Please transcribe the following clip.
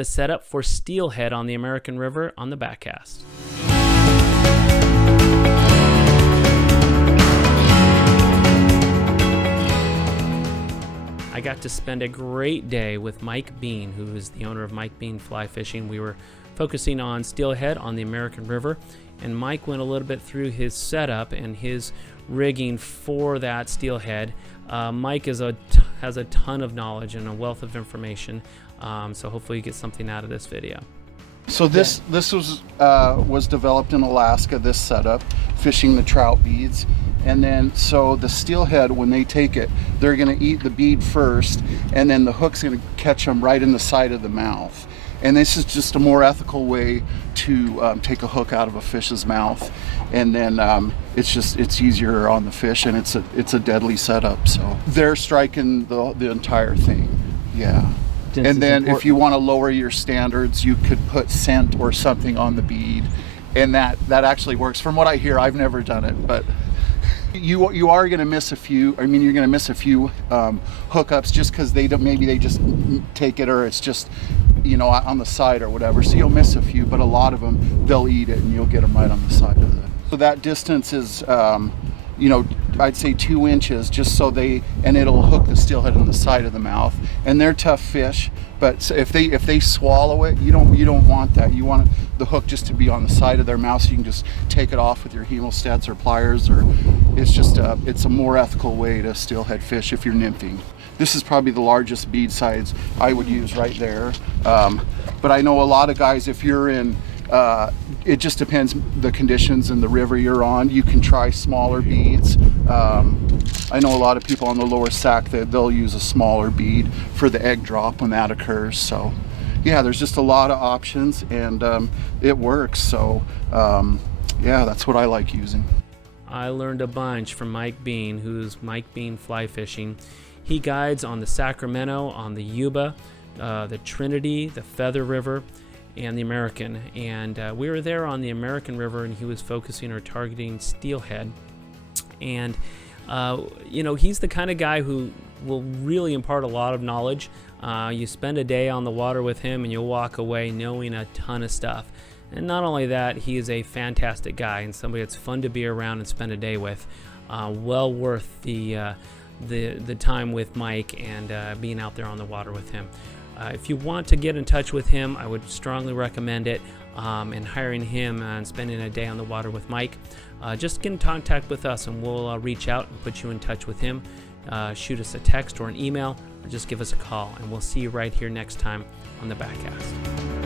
the setup for steelhead on the American River on the Backcast. I got to spend a great day with Mike Bean, who is the owner of Mike Bean Fly Fishing. We were focusing on steelhead on the American River, and Mike went a little bit through his setup and his rigging for that steelhead. Mike has a ton of knowledge and a wealth of information, so hopefully you get something out of this video. So this was developed in Alaska, this setup, fishing the trout beads. And then, so the steelhead, when they take it, they're going to eat the bead first, and then the hook's going to catch them right in the side of the mouth. And this is just a more ethical way to take a hook out of a fish's mouth. And then it's easier on the fish, and it's a deadly setup. So they're striking the entire thing. Yeah. And then if you want to lower your standards, you could put scent or something on the bead, and that actually works. From what I hear, I've never done it, but you are going to miss a few. I mean, you're going to miss a few hookups just because they just take it, or it's just, you know, on the side or whatever. So you'll miss a few, but a lot of them, they'll eat it, and you'll get them right on the side of it. So that distance is, you know, I'd say 2 inches, just so and it'll hook the steelhead in the side of the mouth. And they're tough fish, but if they swallow it, you don't want that. You want the hook just to be on the side of their mouth, so you can just take it off with your hemostats or pliers, or it's a more ethical way to steelhead fish if you're nymphing. This is probably the largest bead size I would use right there. But I know a lot of guys, if you're in, it just depends the conditions in the river you're on. You can try smaller beads. I know a lot of people on the lower Sac that they'll use a smaller bead for the egg drop when that occurs. So yeah, there's just a lot of options, and it works. So yeah, that's what I like using. I learned a bunch from Mike Bean, who's Mike Bean Fly Fishing. He guides on the Sacramento, on the Yuba, the Trinity, the Feather River, and the American. And we were there on the American River, and he was focusing or targeting steelhead. And you know, he's the kind of guy who will really impart a lot of knowledge. You spend a day on the water with him, and you'll walk away knowing a ton of stuff. And not only that, he is a fantastic guy and somebody that's fun to be around and spend a day with. Well worth the time with Mike and being out there on the water with him. If you want to get in touch with him, I would strongly recommend it, and hiring him and spending a day on the water with Mike. Just get in contact with us, and we'll reach out and put you in touch with him. Shoot us a text or an email, or just give us a call, and we'll see you right here next time on the Backcast.